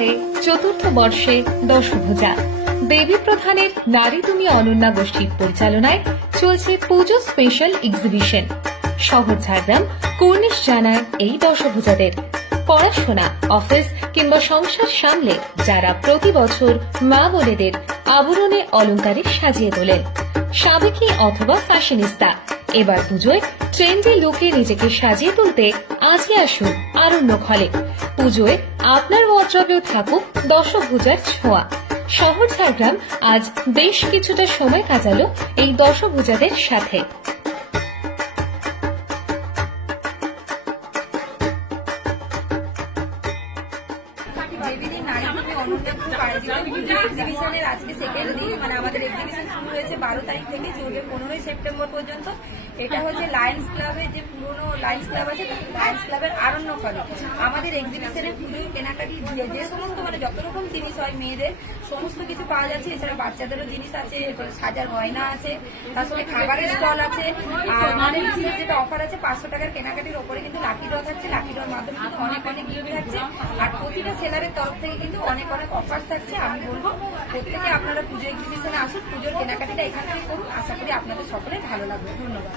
বাংলায় চতুর্থ বর্ষে দশভূজা দেবী প্রধানের নারী তুমি অনন্যা গোষ্ঠীর পরিচালনায় চলছে পুজো স্পেশাল এক্সিবিশন। শহর ঝাড়গ্রাম কর্নিশ জানায় এই দশভূজাদের পড়াশোনা, অফিস কিংবা সংসার সামলে যারা প্রতি বছর মা বোনেদের আবরণে অলংকারে সাজিয়ে তোলেন, সাবেকি অথবা ফ্যাশনিস্তা, এবার পুজোয় ট্রেন্ডি লুকে নিজেকে সাজিয়ে তুলতে আজই আসুন আরণ্যক হলে। পুজোয় আপনার ওয়ার্ড্রবেও থাকুক দশভূজার ছোঁয়া। শহর ঝাড়গ্রাম আজ বেশ কিছুটা সময় কাটালো এই দশভূজাদের সাথে। আজকে সেকেন্ড দিন, মানে আমাদের এক্সিবিশন শুরু হয়েছে 12 তারিখ থেকে, চলবে 15 সেপ্টেম্বর পর্যন্ত। এটা হচ্ছে লায়ন্স ক্লাবের যে পুরনো লায়ন্স ক্লাব আছে, লায়ন্স ক্লাবের আরণ্য ফলে আমাদের এক্সিবিশনে পুজোর কেনাকাটি যে সমস্ত মানে যত রকম জিনিস হয় মেয়েদের সমস্ত কিছু পাওয়া যাচ্ছে। এছাড়া বাচ্চাদেরও জিনিস আছে, সাজার গয়না আছে, তার সঙ্গে খাবারের স্টল আছে। আর আমাদের বিশেষ যেটা অফার আছে, 500 টাকার কেনাকাটির ওপরে কিন্তু লাকি ড্র থাকছে। লাকি ড্রর মাধ্যমে কিন্তু অনেক গিফট থাকছে। আর প্রতিটা সেলারের তরফ থেকে কিন্তু অনেক অফার থাকছে। আমি বলবো প্রত্যেকে আপনারা পুজো এক্সিবিশনে আসুন, পুজোর কেনাকাটিটা এখান থেকে করুন। আশা করি আপনাদের সকলে ভালো লাগবে। ধন্যবাদ।